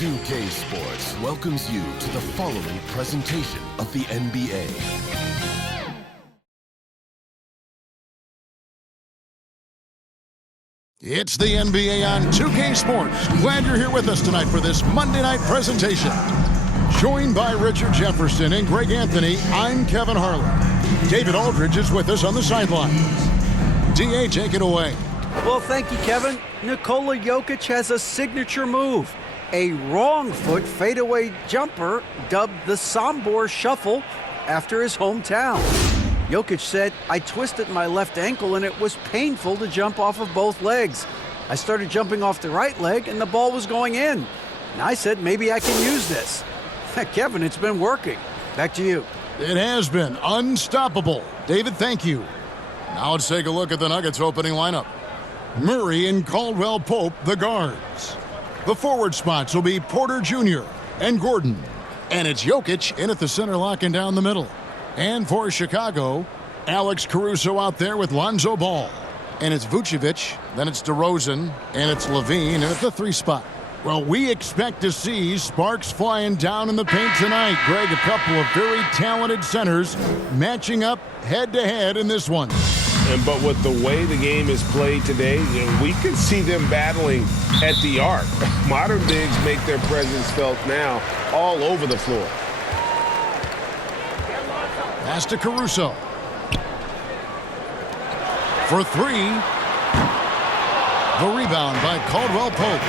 2K Sports welcomes you to the following presentation of the NBA. It's the NBA on 2K Sports. Glad you're here with us tonight for this Monday night presentation. Joined by Richard Jefferson and Greg Anthony, I'm Kevin Harlan. David Aldridge is with us on the sidelines. DA, take it away. Well, thank you, Kevin. Nikola Jokic has a signature move. A wrong foot fadeaway jumper dubbed the Sombor Shuffle after his hometown. Jokic said, "I twisted my left ankle and it was painful to jump off of both legs. I started jumping off the right leg and the ball was going in. And I said, maybe I can use this." Kevin, it's been working. Back to you. It has been unstoppable. David, thank you. Now let's take a look at the Nuggets opening lineup. Murray and Caldwell Pope, the guards. The forward spots will be Porter Jr. and Gordon. And it's Jokic in at the center, locking down the middle. And for Chicago, Alex Caruso out there with Lonzo Ball. And it's Vucevic, then it's DeRozan, and it's LaVine in at the 3 spot. Well, we expect to see sparks flying down in the paint tonight. Greg, a couple of very talented centers matching up head-to-head in this one. But with the way the game is played today, we could see them battling at the arc. Modern bigs make their presence felt now all over the floor. Pass to Caruso. For 3. The rebound by Caldwell Pope.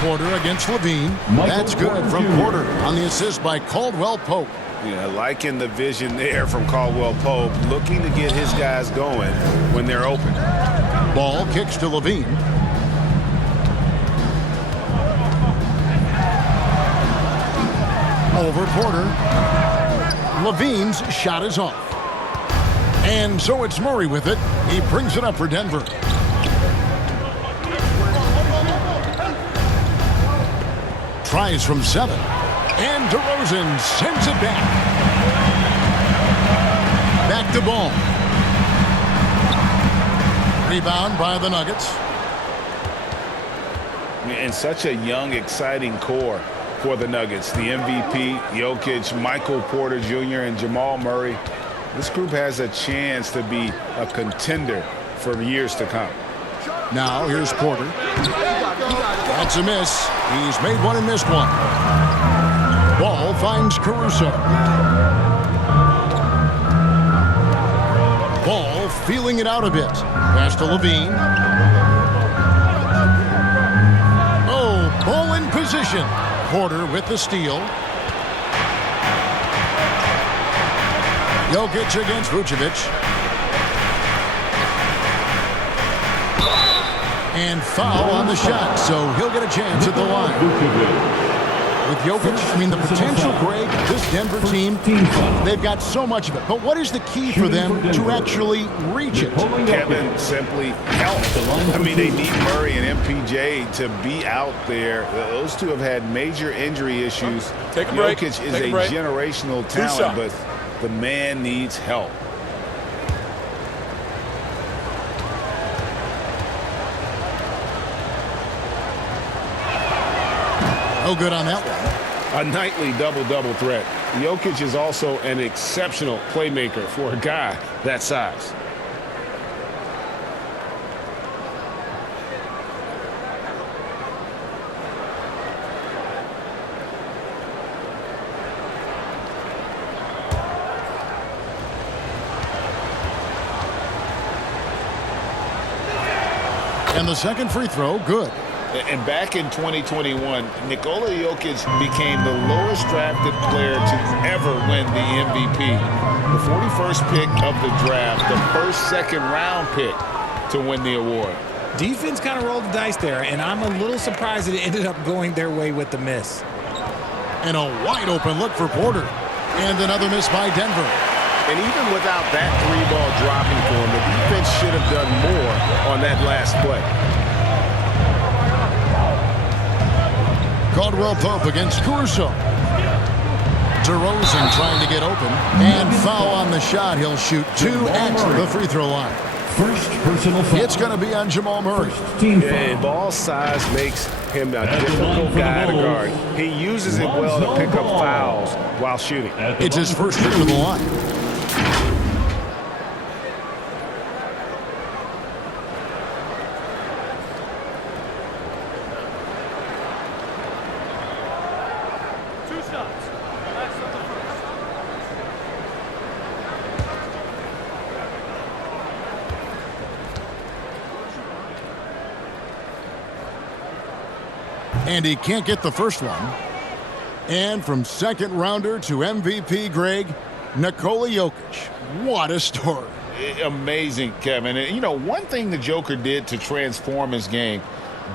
Porter against LaVine. That's good from Porter on the assist by Caldwell Pope. Yeah, liking the vision there from Caldwell Pope, looking to get his guys going when they're open. Ball kicks to LaVine. Over Porter. LaVine's shot is off. And so it's Murray with it. He brings it up for Denver. Tries from 7. And DeRozan sends it back. Back to Ball. Rebound by the Nuggets. And such a young, exciting core for the Nuggets. The MVP, Jokic, Michael Porter Jr., and Jamal Murray. This group has a chance to be a contender for years to come. Now here's Porter. That's a miss. He's made one and missed one. Ball finds Caruso. Ball feeling it out a bit. Pass to LaVine. Oh, ball in position. Porter with the steal. Jokic against Vucevic. And foul on the shot, so he'll get a chance at the line. With Jokic, the potential, Greg, this Denver team, they've got so much of it. But what is the key for them to actually reach it? Kevin, simply health. They need Murray and MPJ to be out there. Those two have had major injury issues. Take a break. Jokic is a generational talent, but the man needs help. No good on that one. A nightly double-double threat. Jokic is also an exceptional playmaker for a guy that size. And the second free throw, good. And back in 2021, Nikola Jokic became the lowest drafted player to ever win the MVP. The 41st pick of the draft, the first second-round pick to win the award. Defense kind of rolled the dice there, and I'm a little surprised that it ended up going their way with the miss. And a wide-open look for Porter. And another miss by Denver. And even without that 3-ball dropping for him, the defense should have done more on that last play. Caldwell Pope against Caruso. DeRozan trying to get open. And foul on the shot. He'll shoot 2 at the free throw line. First personal foul. It's going to be on Jamal Murray. Team Yeah, and ball size makes him a difficult guy to guard. He uses it well to pick up fouls while shooting. It's his first trip to the line. And he can't get the first one. And from second rounder to MVP, Greg, Nikola Jokic. What a story. Amazing, Kevin. And, you know, one thing the Joker did to transform his game,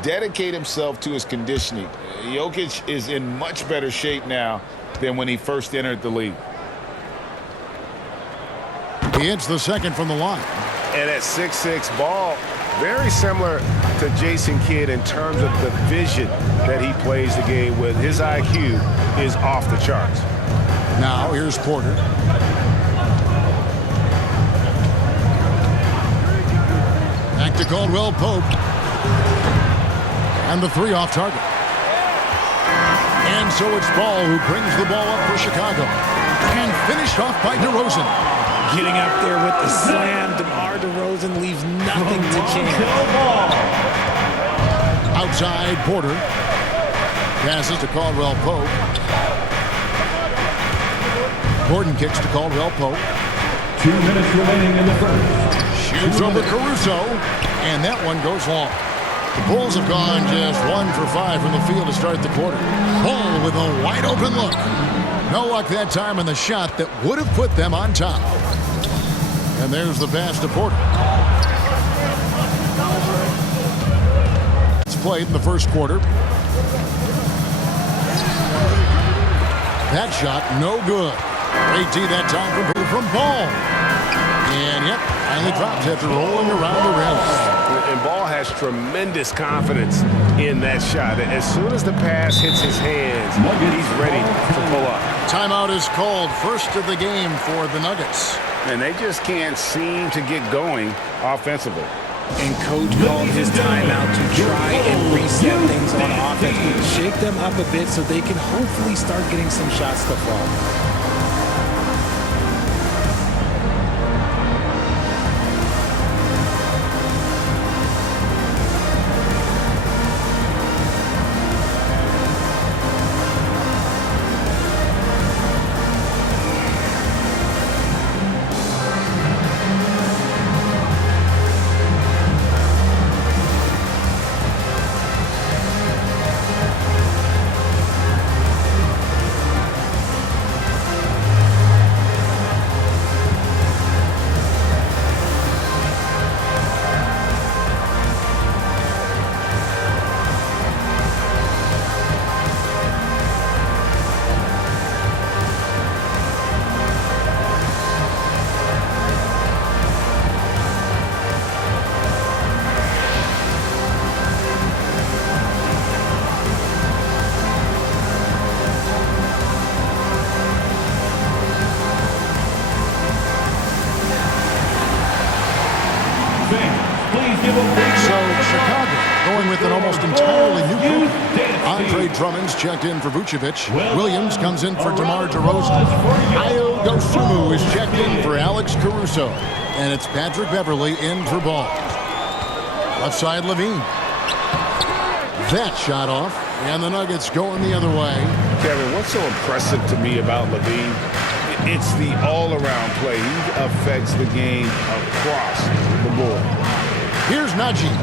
dedicate himself to his conditioning. Jokic is in much better shape now than when he first entered the league. He hits the second from the line. And at 6'6", Ball, very similar to Jason Kidd in terms of the vision that he plays the game with. His IQ is off the charts. Now here's Porter. Back to Caldwell Pope. And the three off target. And so it's Ball who brings the ball up for Chicago. And finished off by DeRozan. Getting up there with the slam, DeMar DeRozan leaves nothing to chance. Outside, Porter. Passes to Caldwell Pope. Gordon kicks to Caldwell Pope. 2 minutes remaining in the first. Shoots over Caruso. And that one goes long. The Bulls have gone just 1 for 5 from the field to start the quarter. Ball with a wide open look. No luck that time in the shot that would have put them on top. And there's the pass to Porter. It's played in the first quarter. That shot, no good. Great tee that time from Ball. And yep, finally drops after rolling around the rim. And Ball has tremendous confidence in that shot. As soon as the pass hits his hands, he's ready to pull up. Timeout is called, first of the game for the Nuggets. And they just can't seem to get going offensively. And coach called his timeout to try and reset things on offense. Shake them up a bit so they can hopefully start getting some shots to fall. With an almost entirely new group. Andre Drummond's checked in for Vucevic. Williams comes in for DeMar DeRozan. Ayo Dosunmu is checked in for Alex Caruso. And it's Patrick Beverley in for Ball. Left side, Levine. That shot off, and the Nuggets going the other way. Kevin, what's so impressive to me about Levine? It's the all-around play. He affects the game across the board. Here's Najee.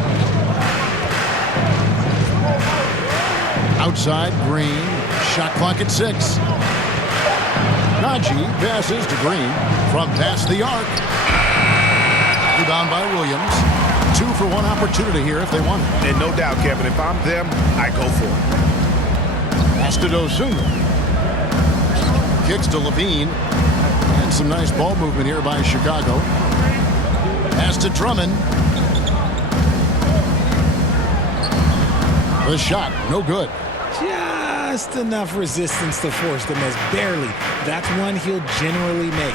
Outside, Green. Shot clock at 6. Najee passes to Green from past the arc. Rebound by Williams. 2 for 1 opportunity here if they want it. And no doubt, Kevin, if I'm them, I go for it. Pass to Dosunmu. Kicks to Levine. And some nice ball movement here by Chicago. Pass to Drummond. The shot, no good. Just enough resistance to force the miss. Barely. That's one he'll generally make.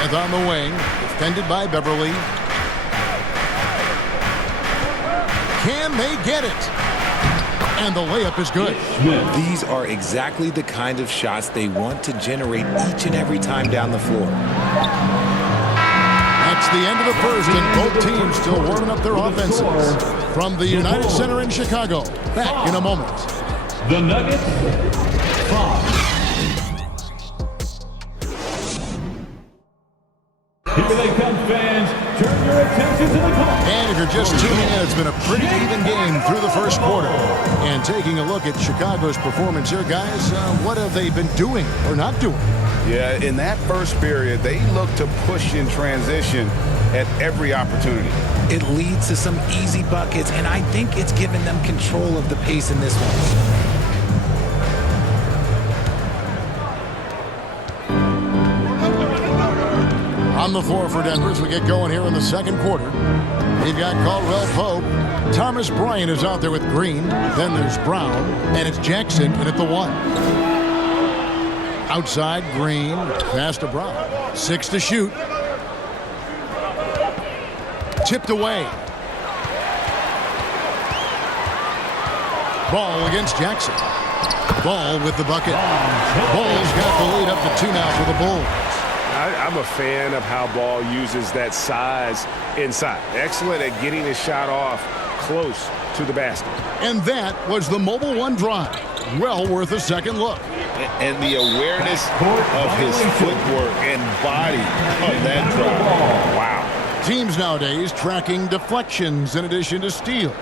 Smith on the wing, defended by Beverly. Can they get it? And the layup is good. These are exactly the kind of shots they want to generate each and every time down the floor. That's the end of the first, and both teams still warming up their offenses. From the United Center in Chicago, back in a moment. The Nuggets, 5. Here they come, fans. Turn your attention to the clock. And if you're just tuning in, it's been a pretty even game through the first quarter. And taking a look at Chicago's performance here, guys, what have they been doing or not doing? Yeah, in that first period, they looked to push in transition at every opportunity. It leads to some easy buckets, and I think it's given them control of the pace in this one. On the floor for Denver as we get going here in the second quarter. We've got Caldwell Pope. Thomas Bryant is out there with Green. Then there's Brown, and it's Jackson in at the 1. Outside, Green, pass to Brown. 6 to shoot. Tipped away. Ball against Jackson. Ball with the bucket. Ball's got the lead up to 2 now for the Bulls. I'm a fan of how Ball uses that size inside. Excellent at getting his shot off close to the basket. And that was the Mobile One drive. Well worth a second look. And the awareness of his footwork and body of that drive. Wow. Teams nowadays tracking deflections in addition to steals.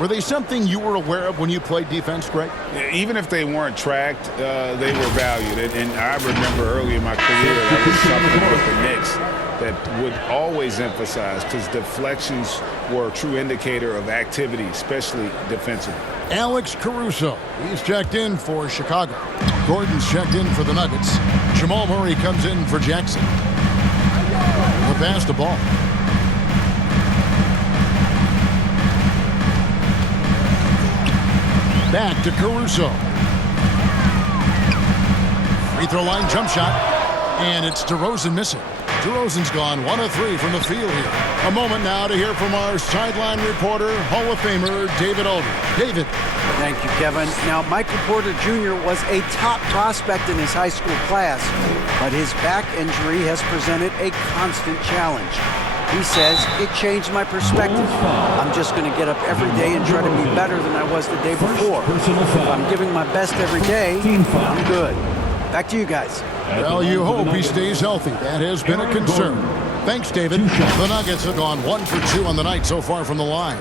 Were they something you were aware of when you played defense, Greg? Even if they weren't tracked, they were valued. And I remember early in my career, that was something with the Knicks that would always emphasize, because deflections were a true indicator of activity, especially defensively. Alex Caruso, he's checked in for Chicago. Gordon's checked in for the Nuggets. Jamal Murray comes in for Jackson. The pass to Ball. Back to Caruso. Free throw line jump shot. And it's DeRozan missing. DeRozan's gone 1 of 3 from the field here. A moment now to hear from our sideline reporter, Hall of Famer David Aldridge. David. Thank you, Kevin. Now, Michael Porter Jr. was a top prospect in his high school class, but his back injury has presented a constant challenge. He says, it changed my perspective. I'm just going to get up every day and try to be better than I was the day before. If I'm giving my best every day, I'm good. Back to you guys. Well, you hope he stays healthy. That has been a concern. Thanks, David. The Nuggets have gone 1 for 2 on the night so far from the line.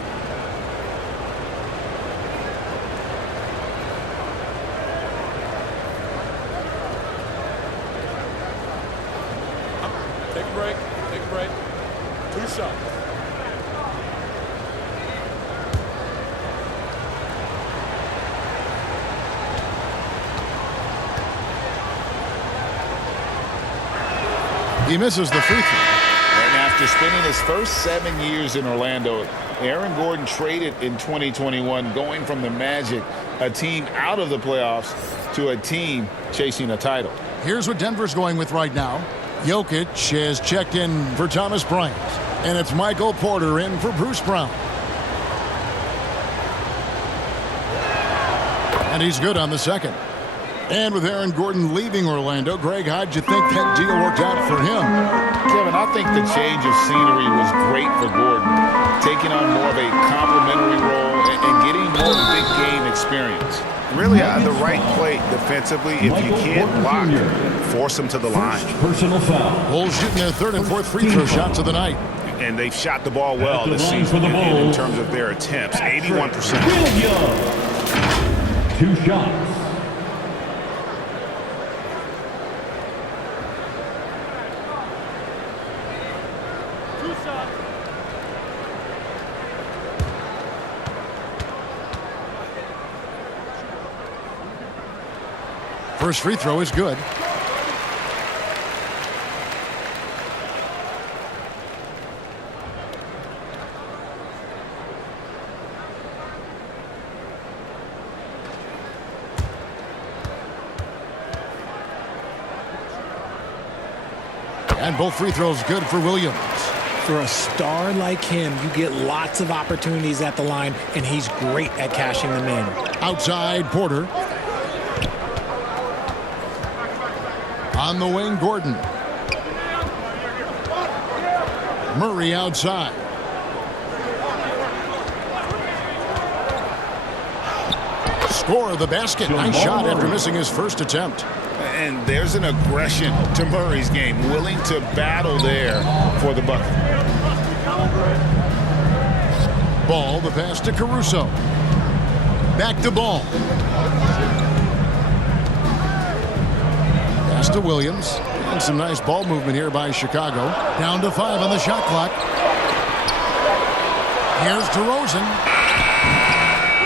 Take a break. Take a break. 2 shots. He misses the free throw. And after spending his first 7 years in Orlando, Aaron Gordon traded in 2021, going from the Magic, a team out of the playoffs, to a team chasing a title. Here's what Denver's going with right now. Jokic has checked in for Thomas Bryant. And it's Michael Porter in for Bruce Brown. And he's good on the second. And with Aaron Gordon leaving Orlando, Greg, how'd you think that deal worked out for him? Kevin, I think the change of scenery was great for Gordon, taking on more of a complimentary role and getting more big game experience. Really the right play defensively. If you can't block, force them to the line. Personal foul. Bulls shooting their 3rd and 4th free throw shots of the night. And they've shot the ball well this season in terms of their attempts. 81%. Williams. 2 shots. First free throw is good. And both free throws good for Williams. For a star like him, you get lots of opportunities at the line, and he's great at cashing them in. Outside, Porter. On the wing, Gordon. Murray outside. Score the basket. Nice shot after missing his first attempt. And there's an aggression to Murray's game, willing to battle there for the bucket. Ball, the pass to Caruso. Back to Ball. Pass to Williams. And some nice ball movement here by Chicago. Down to 5 on the shot clock. Here's DeRozan.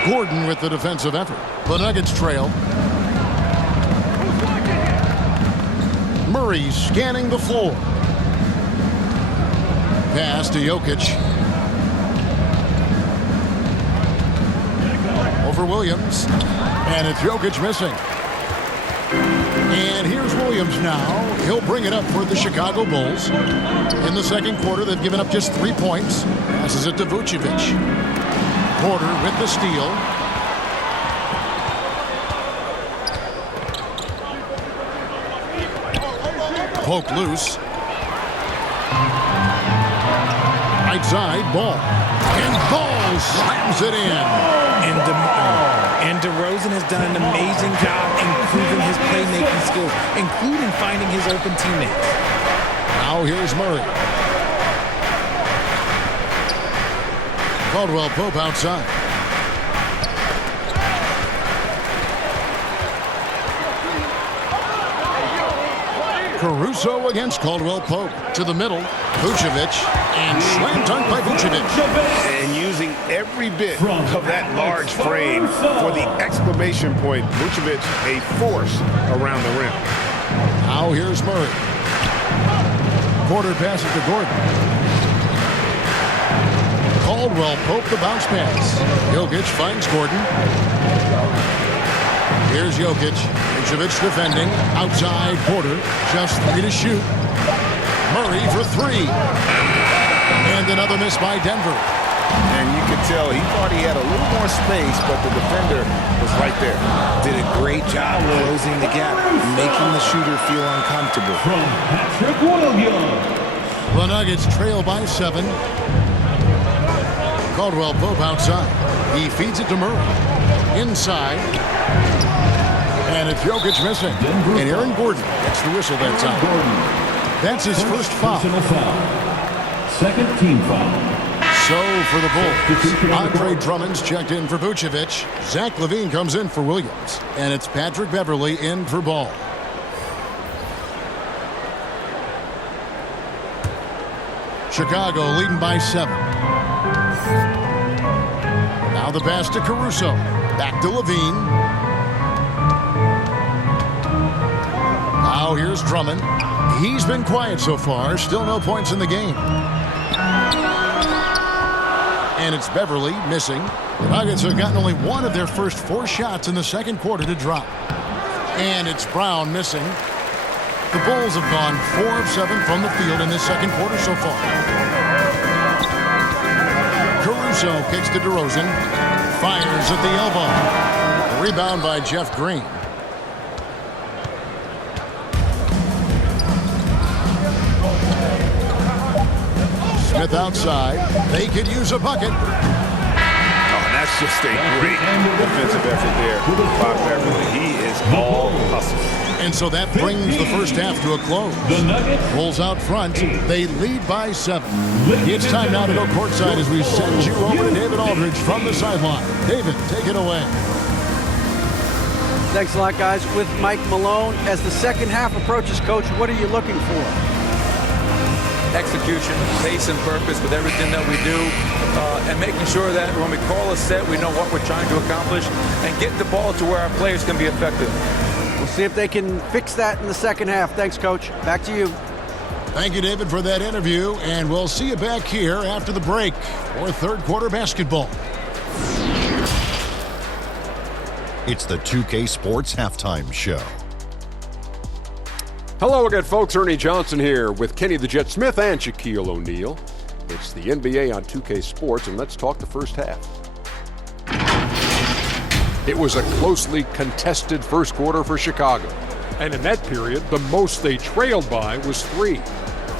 Gordon with the defensive effort. The Nuggets trail. Murray scanning the floor. Pass to Jokic. Over Williams. And it's Jokic missing. And here's Williams now. He'll bring it up for the Chicago Bulls. In the second quarter, they've given up just 3 points. Passes it to Vucevic. Porter with the steal. Poke loose. Right side, Ball. And Ball slams it in. And DeRozan has done an amazing job improving his playmaking skills, including finding his open teammates. Now here's Murray. Caldwell Pope outside. Caruso against Caldwell Pope. To the middle. Vucevic. And slam dunk by Vucevic. And using every bit of that large frame for the exclamation point. Vucevic, a force around the rim. Now here's Murray. Porter passes to Gordon. Caldwell Pope the bounce pass. Jokic finds Gordon. Here's Jokic. Vucevic defending. Outside Porter. Just 3 to shoot. Murray for 3. And another miss by Denver. And you could tell he thought he had a little more space, but the defender was right there. Did a great job closing the gap, making the shooter feel uncomfortable. From Patrick Williams. The Nuggets trail by 7. Caldwell Pope outside. He feeds it to Murray. Inside. And it's Jokic missing. And Aaron Gordon gets the whistle that time. That's his first foul. Personal foul. Second team foul. So for the Bulls, Andre Drummond's checked in for Vucevic. Zach LaVine comes in for Williams. And it's Patrick Beverley in for Ball. Chicago leading by 7. Now the pass to Caruso. Back to LaVine. Now here's Drummond. He's been quiet so far. Still no points in the game. And it's Beverley missing. The Nuggets have gotten only 1 of their first 4 shots in the second quarter to drop. And it's Brown missing. The Bulls have gone 4 of 7 from the field in this second quarter so far. Caruso kicks to DeRozan. Fires at the elbow. A rebound by Jeff Green. Smith outside. They could use a bucket. Oh, that's just a great defensive effort there by Beverley. He is all hustle. And so that brings the first half to a close. Bulls out front. They lead by 7. It's time now to go courtside as we send you over to David Aldridge from the sideline. David, take it away. Thanks a lot, guys. With Mike Malone, as the second half approaches, Coach, what are you looking for? Execution, pace and purpose with everything that we do, and making sure that when we call a set, we know what we're trying to accomplish and get the ball to where our players can be effective. We'll see if they can fix that in the second half. Thanks, Coach. Back to you. Thank you, David, for that interview, and we'll see you back here after the break for third quarter basketball. It's the 2K Sports Halftime Show. Hello again, folks. Ernie Johnson here with Kenny the Jet Smith and Shaquille O'Neal. It's the NBA on 2K Sports, and let's talk the first half. It was a closely contested first quarter for Chicago. And in that period, the most they trailed by was 3.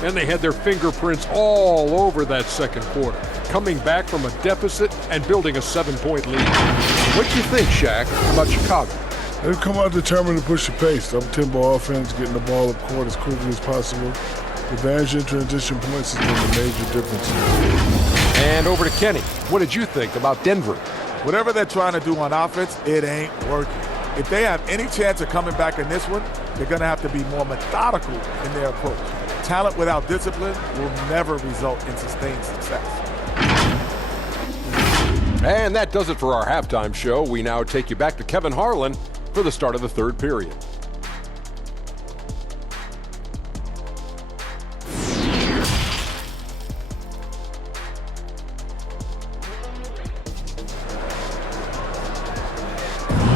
And they had their fingerprints all over that second quarter, coming back from a deficit and building a 7-point lead. What do you think, Shaq, about Chicago? They've come out determined to push the pace. Up-tempo offense, getting the ball up court as quickly as possible. Advantage in transition points has been the major difference. And over to Kenny. What did you think about Denver? Whatever they're trying to do on offense, it ain't working. If they have any chance of coming back in this one, they're going to have to be more methodical in their approach. Talent without discipline will never result in sustained success. And that does it for our halftime show. We now take you back to Kevin Harlan for the start of the third period.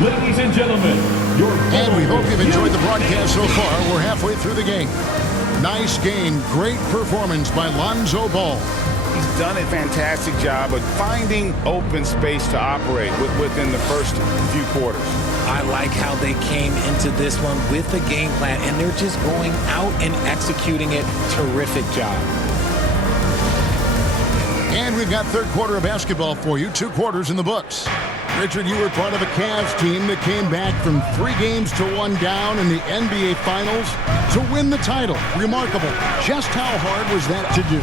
Ladies and gentlemen, and we hope you've enjoyed the broadcast so far. We're halfway through the game. Nice game. Great performance by Lonzo Ball. He's done a fantastic job of finding open space to operate within the first few quarters. I like how they came into this one with the game plan, and they're just going out and executing it. Terrific job. And we've got third quarter of basketball for you. 2 quarters in the books. Richard, you were part of a Cavs team that came back from 3 games to 1 down in the NBA Finals to win the title. Remarkable. Just how hard was that to do?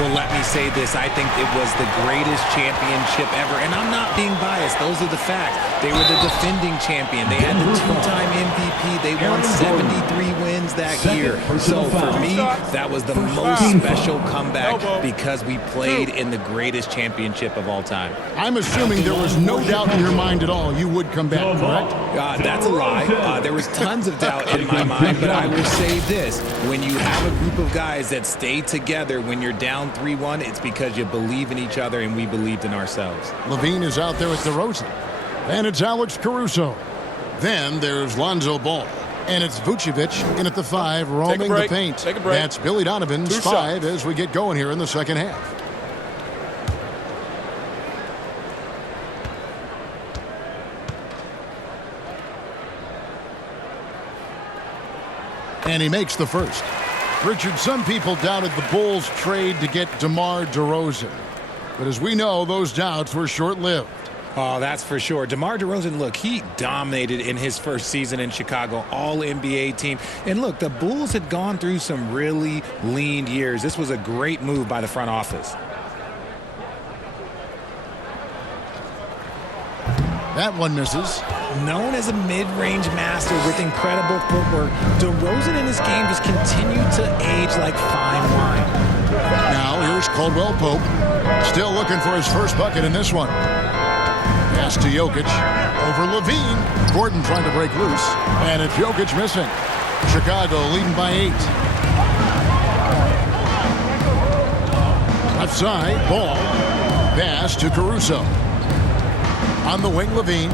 Well, let me say this. I think it was the greatest championship ever. And I'm not being biased. Those are the facts. They were the defending champion. They had the 2-time MVP. They won 73 wins that year. So for me, that was the most special comeback because we played in the greatest championship of all time. I'm assuming there was no doubt in your mind at all you would come back, correct? That's a lie. There was tons of doubt in my mind, but I will say this. When you have a group of guys that stay together when you're down 3-1, it's because you believe in each other and we believed in ourselves. Levine is out there with DeRozan. And it's Alex Caruso. Then there's Lonzo Ball. And it's Vucevic in at the 5, roaming the paint. That's Billy Donovan's 5 as we get going here in the second half. And he makes the first. Richard, some people doubted the Bulls' trade to get DeMar DeRozan. But as we know, those doubts were short-lived. Oh, that's for sure. DeMar DeRozan, look, he dominated in his first season in Chicago, all-NBA team. And look, the Bulls had gone through some really lean years. This was a great move by the front office. That one misses. Known as a mid-range master with incredible footwork, DeRozan in his game just continued to age like fine wine. Now here's Caldwell Pope, still looking for his first bucket in this one. Pass to Jokic, over Levine. Gordon trying to break loose, and it's Jokic missing. Chicago leading by 8. Left side, Ball. Pass to Caruso. On the wing, Levine.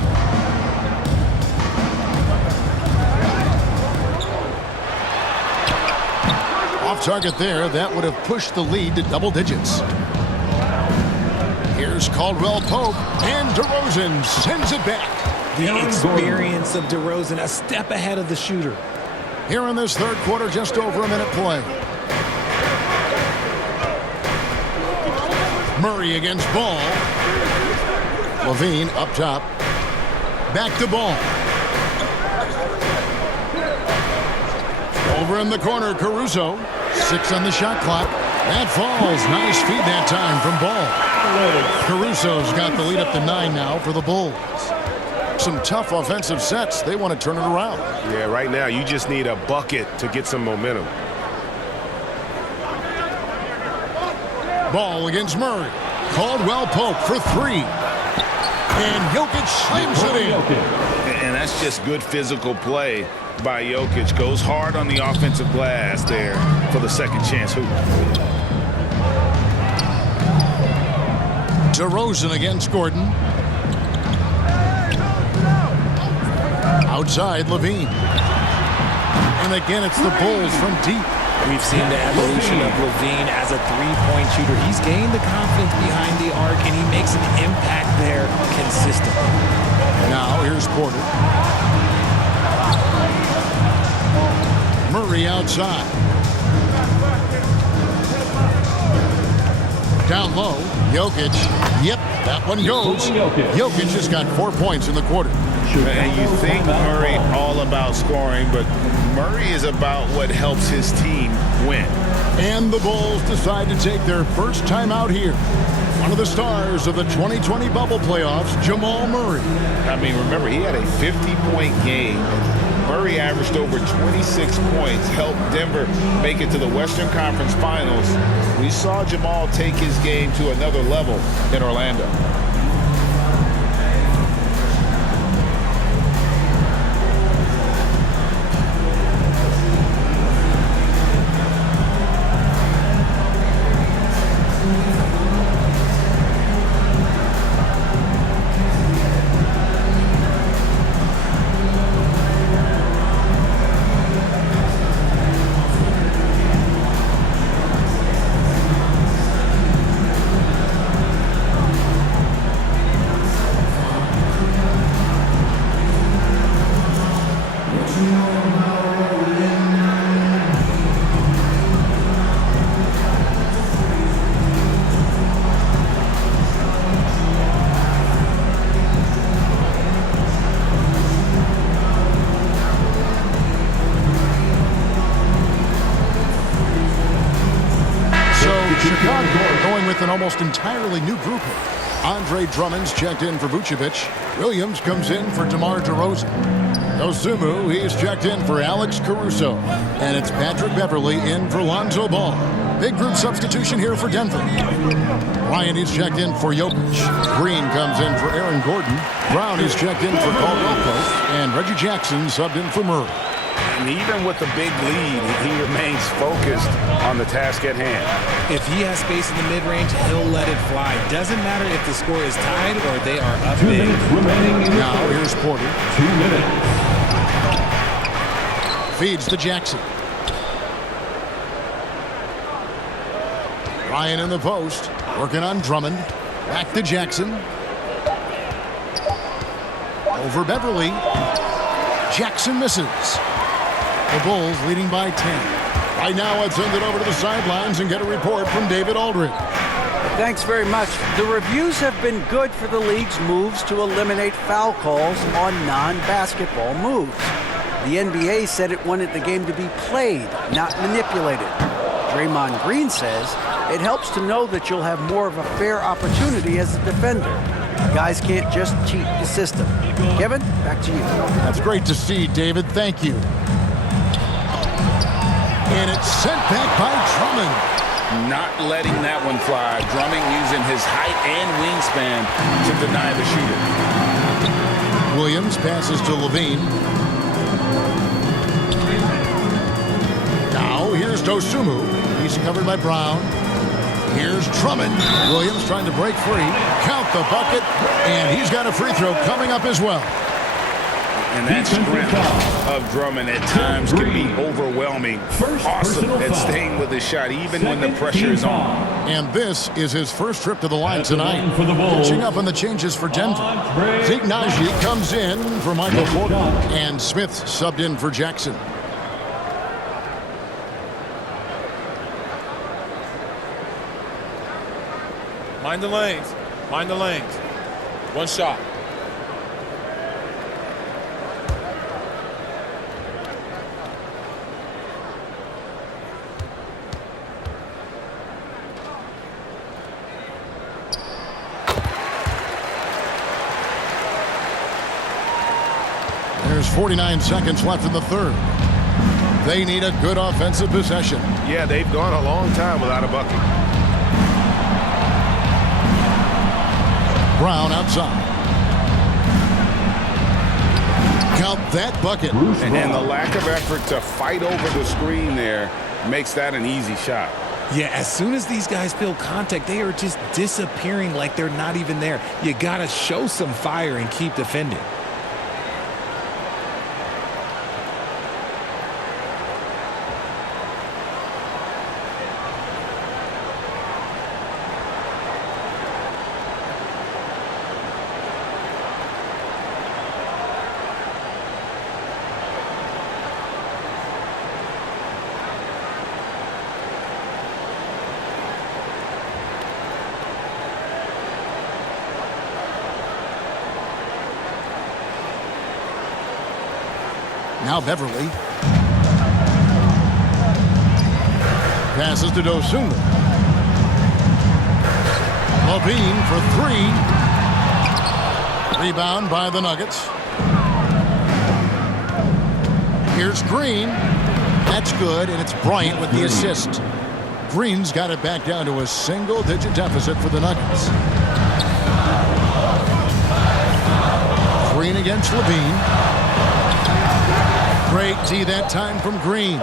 Off target there. That would have pushed the lead to double digits. Here's Caldwell Pope, and DeRozan sends it back. The experience of DeRozan, a step ahead of the shooter. Here in this third quarter, just over a minute play. Murray against Ball. Levine up top. Back to Ball. Over in the corner, Caruso. 6 on the shot clock. That falls. Nice feed that time from Ball. Caruso's got the lead up to 9 now for the Bulls. Some tough offensive sets. They want to turn it around. Yeah, right now you just need a bucket to get some momentum. Ball against Murray. Caldwell Pope for 3. And Jokic slams it in. And that's just good physical play by Jokic. Goes hard on the offensive glass there for the second chance hoop. DeRozan against Gordon. Outside, Levine. And again, it's the Bulls from deep. We've seen the evolution of LaVine as a three-point shooter. He's gained the confidence behind the arc, and he makes an impact there consistently. Now, here's Porter. Murray outside. Down low, Jokic. Yep, that one goes. Jokic just got 4 points in the quarter. And you think Murray all about scoring, but Murray is about what helps his team win. And the Bulls decide to take their first time out here. One of the stars of the 2020 bubble playoffs, Jamal Murray. I mean, remember, he had a 50-point game. Murray averaged over 26 points, helped Denver make it to the Western Conference Finals. We saw Jamal take his game to another level in Orlando. Chicago going with an almost entirely new group. Andre Drummond's checked in for Vucevic. Williams comes in for DeMar DeRozan. Dosunmu, he's checked in for Alex Caruso. And it's Patrick Beverley in for Lonzo Ball. Big group substitution here for Denver. Ryan is checked in for Jokic. Green comes in for Aaron Gordon. Brown is checked in for Caldwell Pope. And Reggie Jackson subbed in for Murray. And even with the big lead, he remains focused on the task at hand. If he has space in the mid-range, he'll let it fly. Doesn't matter if the score is tied or they are up big. Now here's Porter. 2 minutes. Feeds to Jackson. Ryan in the post, working on Drummond. Back to Jackson. Over Beverly. Jackson misses. The Bulls leading by 10. Right now, let's send it over to the sidelines and get a report from David Aldridge. Thanks very much. The reviews have been good for the league's moves to eliminate foul calls on non-basketball moves. The NBA said it wanted the game to be played, not manipulated. Draymond Green says it helps to know that you'll have more of a fair opportunity as a defender. Guys can't just cheat the system. Kevin, back to you. That's great to see, David. Thank you. And it's sent back by Drummond. Not letting that one fly. Drummond using his height and wingspan to deny the shooter. Williams passes to LaVine. Now here's Dosunmu. He's covered by Brown. Here's Drummond. Williams trying to break free. Count the bucket. And he's got a free throw coming up as well. And that strength of Drummond at times can be overwhelming. Awesome at staying with the shot, even when the pressure is on. And this is his first trip to the line tonight. Catching up on the changes for Denver. Zeke Naji comes in for Michael Porter. And Smith subbed in for Jackson. Mind the lanes. Mind the lanes. One shot. There's 49 seconds left in the third. They need a good offensive possession. Yeah, they've gone a long time without a bucket. Brown outside. Count that bucket. And the lack of effort to fight over the screen there makes that an easy shot. Yeah, as soon as these guys feel contact, they are just disappearing like they're not even there. You got to show some fire and keep defending. Now Beverly. Passes to Dosunmu. Levine for three. Rebound by the Nuggets. Here's Green. That's good, and it's Bryant with the assist. Green's got it back down to a single-digit deficit for the Nuggets. Green against Levine. Great D that time from Green.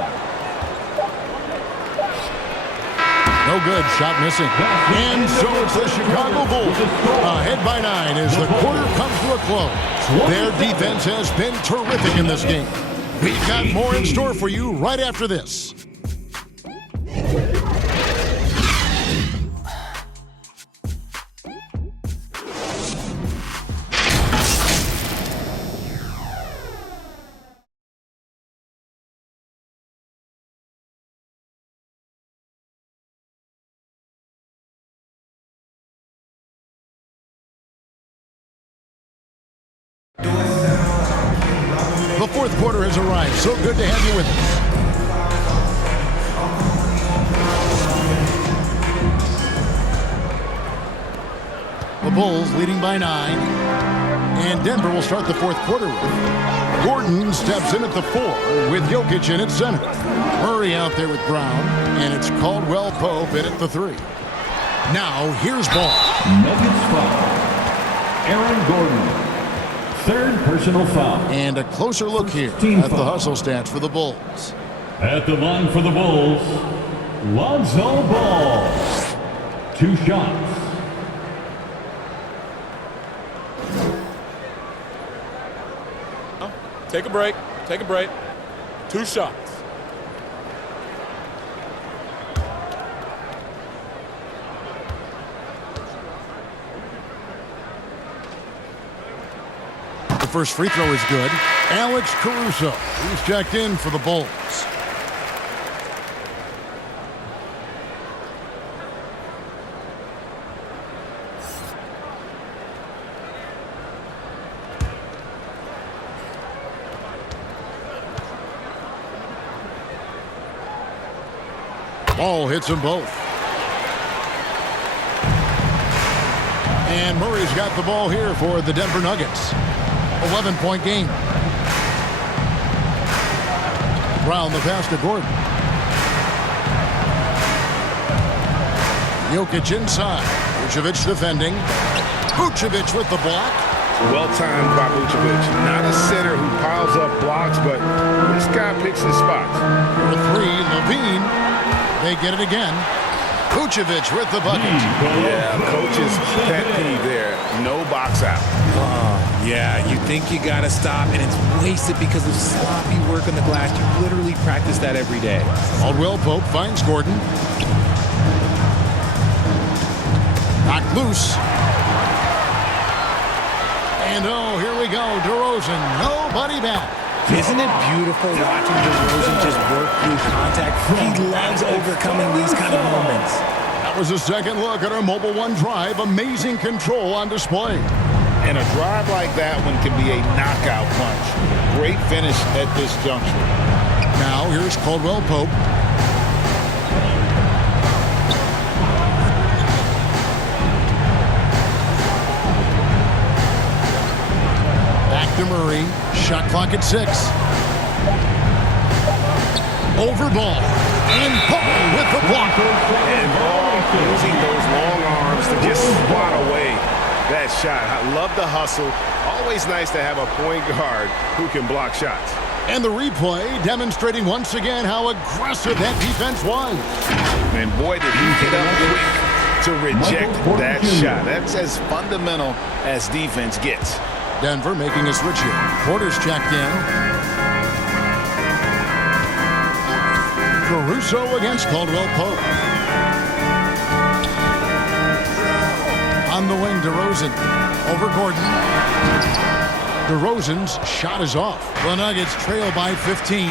No good. Shot missing. And so it's the Chicago Bulls. Ahead by 9 as the quarter comes to a close. Their defense has been terrific in this game. We've got more in store for you right after this. The fourth quarter has arrived. So good to have you with us. The Bulls leading by 9. And Denver will start the fourth quarter with. Gordon steps in at the 4 with Jokic in at center. Murray out there with Brown. And it's Caldwell Pope in at the 3. Now here's ball. Nuggets foul. Aaron Gordon. Third personal foul. And a closer look here at the hustle stats for the Bulls. At the line for the Bulls, Lonzo Ball. 2 shots. Take a break. Take a break. 2 shots. First free throw is good. Alex Caruso, who's checked in for the Bulls. Ball hits them both. And Murray's got the ball here for the Denver Nuggets. 11-point game. Brown the pass to Gordon. Jokic inside. Vucevic defending. Vucevic with the block. Well-timed by Vucevic. Not a center who piles up blocks, but this guy picks his spots. For 3, Levine. They get it again. Vucevic with the bucket. Yeah, coach's pet peeve there. No box out. Yeah, you think you got to stop, and it's wasted because of sloppy work on the glass. You literally practice that every day. Caldwell Pope finds Gordon. Knocked loose. And oh, here we go. DeRozan, nobody back. Isn't it beautiful watching DeRozan just work through contact? He loves overcoming these kind of moments. That was a second look at our Mobile One drive. Amazing control on display. And a drive like that one can be a knockout punch. Great finish at this juncture. Now here's Caldwell Pope. Back to Murray. Shot clock at 6. Over ball. And Paul with the block. And Ball using those long arms to just swat away that shot. I love the hustle. Always nice to have a point guard who can block shots. And the replay demonstrating once again how aggressive that defense was. And boy, did he get up quick to reject that shot. That's as fundamental as defense gets. Denver making a switch here. Porter's checked in. Caruso against Caldwell Pope. On the wing, DeRozan. Over Gordon. DeRozan's shot is off. The Nuggets trail by 15.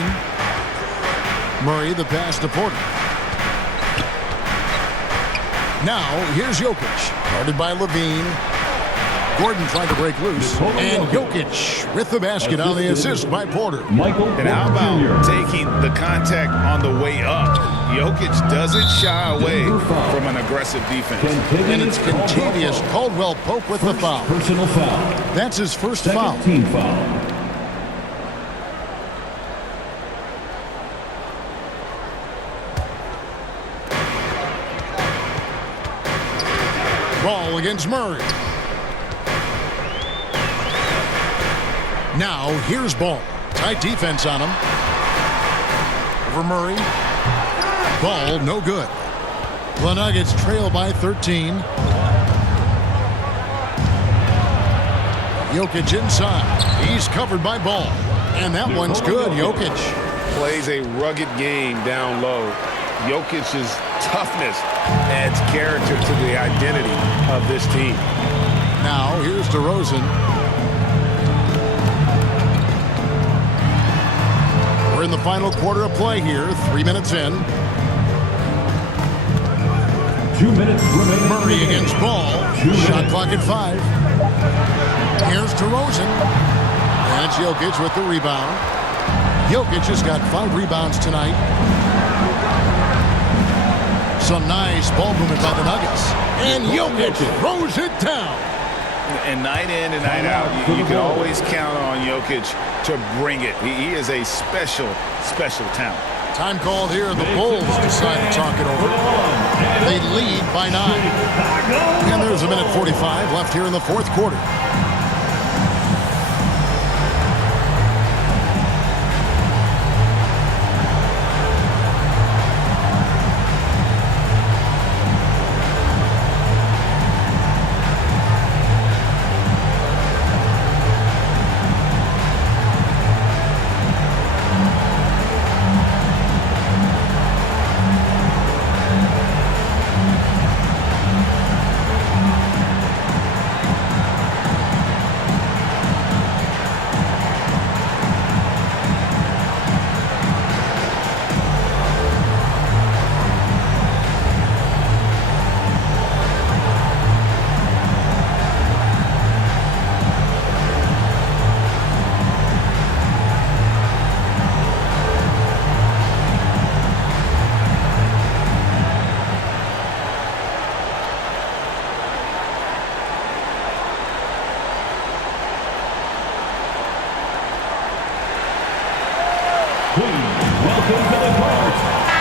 Murray the pass to Porter. Now, here's Jokic. Guarded by Levine. Gordon tried to break loose. And Jokic with the basket on the assist by Porter. And how about taking the contact on the way up? Jokic doesn't shy away from an aggressive defense. And it's Kentavious Caldwell-Pope with the foul. Personal foul. That's his first foul. Team foul. Ball against Murray. Now here's Ball. Tight defense on him. Over Murray. Ball no good. The Nuggets trail by 13. Jokic inside. He's covered by Ball. And that one's good. Jokic plays a rugged game down low. Jokic's toughness adds character to the identity of this team. Now here's DeRozan. We're in the final quarter of play here. 3 minutes in. 2 minutes remaining. Murray against Ball. Shot clock at 5. Here's DeRozan. And it's Jokic with the rebound. Jokic has got 5 rebounds tonight. Some nice ball movement by the Nuggets. And Jokic throws it down. And night in and night out, you can always count on Jokic to bring it. He is a special, special talent. Time called here. The Bulls decide to talk it over. They lead by 9. And there's a minute 45 left here in the fourth quarter.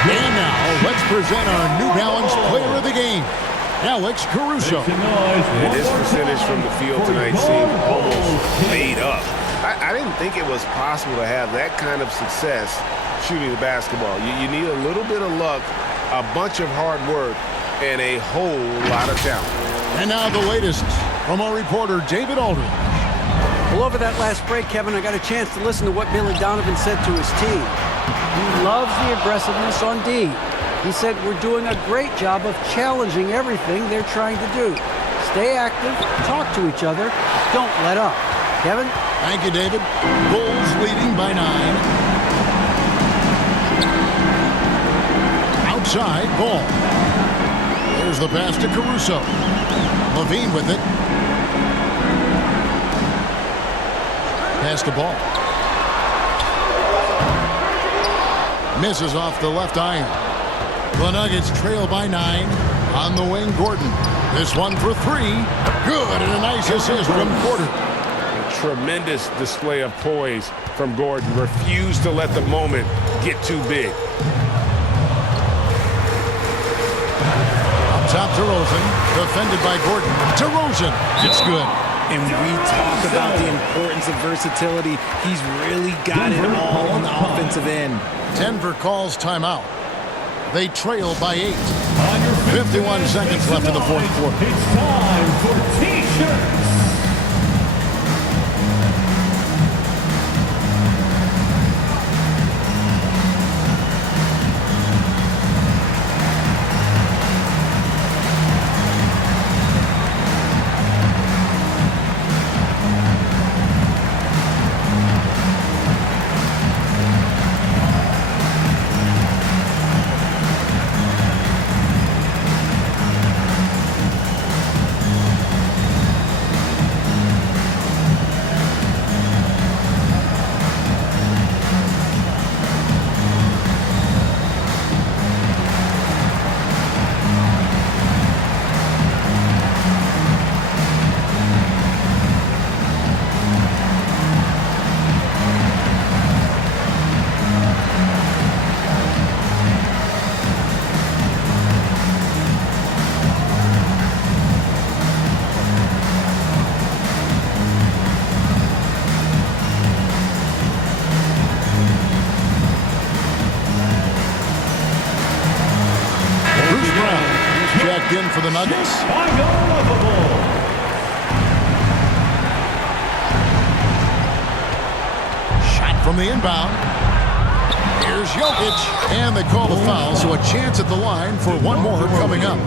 And now, let's present our New Balance Player of the Game, Alex Caruso. And his percentage from the field tonight seemed almost made up. I didn't think it was possible to have that kind of success shooting the basketball. You need a little bit of luck, a bunch of hard work, and a whole lot of talent. And now the latest from our reporter, David Aldridge. Well, over that last break, Kevin, I got a chance to listen to what Billy Donovan said to his team. He loves the aggressiveness on D. He said, we're doing a great job of challenging everything they're trying to do. Stay active, talk to each other, don't let up. Kevin? Thank you, David. Bulls leading by 9. Outside, Ball. There's the pass to Caruso. Levine with it. Pass to Ball. Misses off the left iron. The Nuggets trail by 9. On the wing, Gordon. This one for 3. Good, and a nice assist from Porter. A tremendous display of poise from Gordon. Refused to let the moment get too big. Up top, DeRozan. Defended by Gordon. DeRozan. It's good. And we talk about the importance of versatility. He's really got it all on the offensive end. Denver calls timeout. They trail by 8. 51 seconds left in the fourth quarter. It's time for T-shirts. checked in for the Nuggets. Shot from the inbound. Here's Jokic, and they call the foul, so a chance at the line for one more coming up.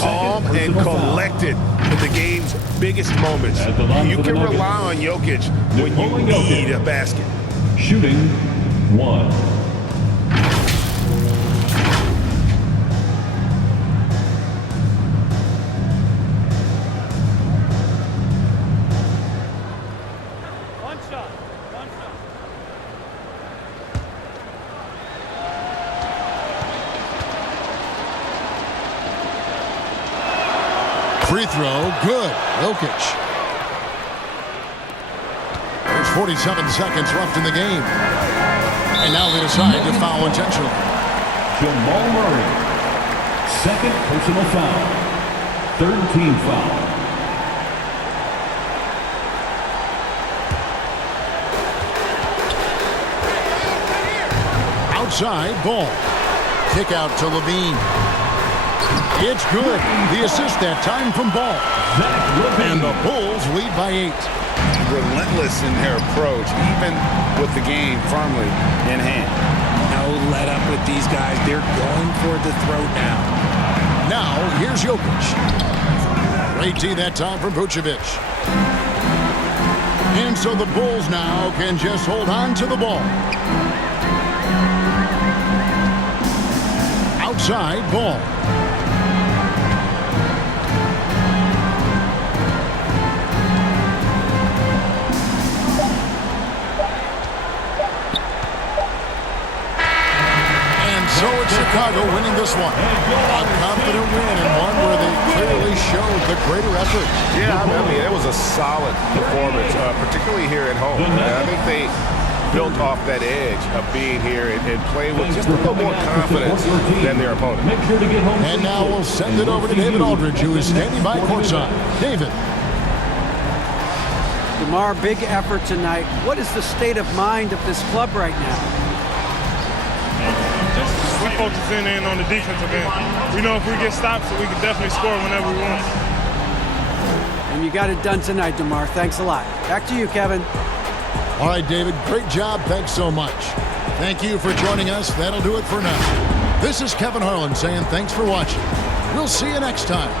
Calm and collected in the game's biggest moments. You can rely on Jokic when you need a basket. Shooting 1. Free throw, good. Jokic. There's 47 seconds left in the game. And now they decide to foul intentionally. Jamal Murray. Second personal foul. Third team foul. Outside, ball. Kick out to Levine. It's good. The assist that time from Ball. And the Bulls lead by 8. Relentless in their approach, even with the game firmly in hand. No let up with these guys. They're going for the throat now. Now, here's Jokic. Great D that time from Vucevic. And so the Bulls now can just hold on to the ball. Outside, Ball. So it's Chicago winning this one. A confident win and one where they clearly showed the greater effort. Yeah, I mean, it was a solid performance, particularly here at home. I think they built off that edge of being here and playing with just a little more confidence than their opponent. And now we'll send it over to David Aldridge, who is standing by courtside. David. DeMar, big effort tonight. What is the state of mind of this club right now? We're focusing in on the defensive end. We know if we get stops, we can definitely score whenever we want. And you got it done tonight, DeMar. Thanks a lot. Back to you, Kevin. All right, David. Great job. Thanks so much. Thank you for joining us. That'll do it for now. This is Kevin Harlan saying thanks for watching. We'll see you next time.